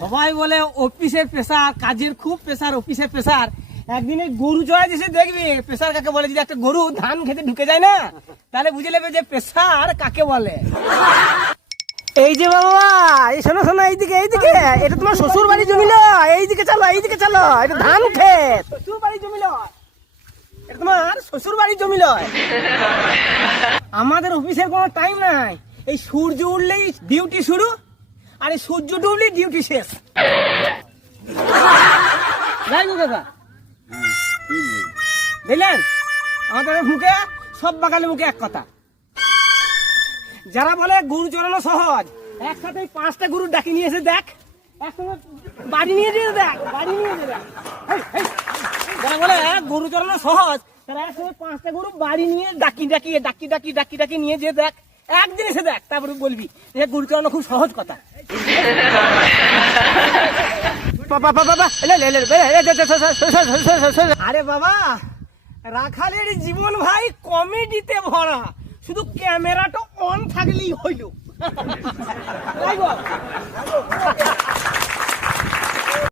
সবাই বলে অফিসের প্রেসার, কাজের খুব প্রেসার, অফিসের প্রেসার। একদিনে গরু জয় দিছে দেখবি প্রেসার কাকে বলে। যদি একটা গরু ধান খেতে ঢুকে যায় না, তাহলে বুঝে নেবে যে প্রেসার কাকে বলে। এই যে বাবা, এই শোনো শোনো, এইদিকে এইদিকে, এটা তোমার শ্বশুর বাড়ি জমি লয়। এইদিকে চলো, এইদিকে চলো, এটা ধান খেত, শ্বশুর বাড়ি জমি লয়, এটা তোমার শ্বশুর বাড়ি জমি লয়। আমাদের অফিসের কোনো টাইম নাই। এই সূর্য উঠলেই ডিউটি শুরু, আর এই সূর্য ডুবলেই ডিউটি শেষ। যাই গো কাকা, বুঝলেন, আমাদের মুখে সব বাঙালি মুখে এক কথা। যারা বলে গরু চড়ানো সহজ, একসাথে 5টা গরু ডাকি নিয়ে এসে দেখ, একসঙ্গে বাড়ি নিয়ে যেতে দেখ, বাড়ি নিয়ে যেতে দেখ। যারা বলে গরু চড়ানো সহজ, তারা একসঙ্গে 5টা গরু বাড়ি নিয়ে ডাকি ডাকি ডাকি ডাকি ডাকি ডাকি নিয়ে যেতে দেখ, একদিন এসে দেখ, তারপরে বলবি যে গরু চড়ানো খুব সহজ কথা। আরে বাবা, রাখালের জীবন ভাই কমেডিতে ভরা, শুধু ক্যামেরাটা অন থাকলেই হইল।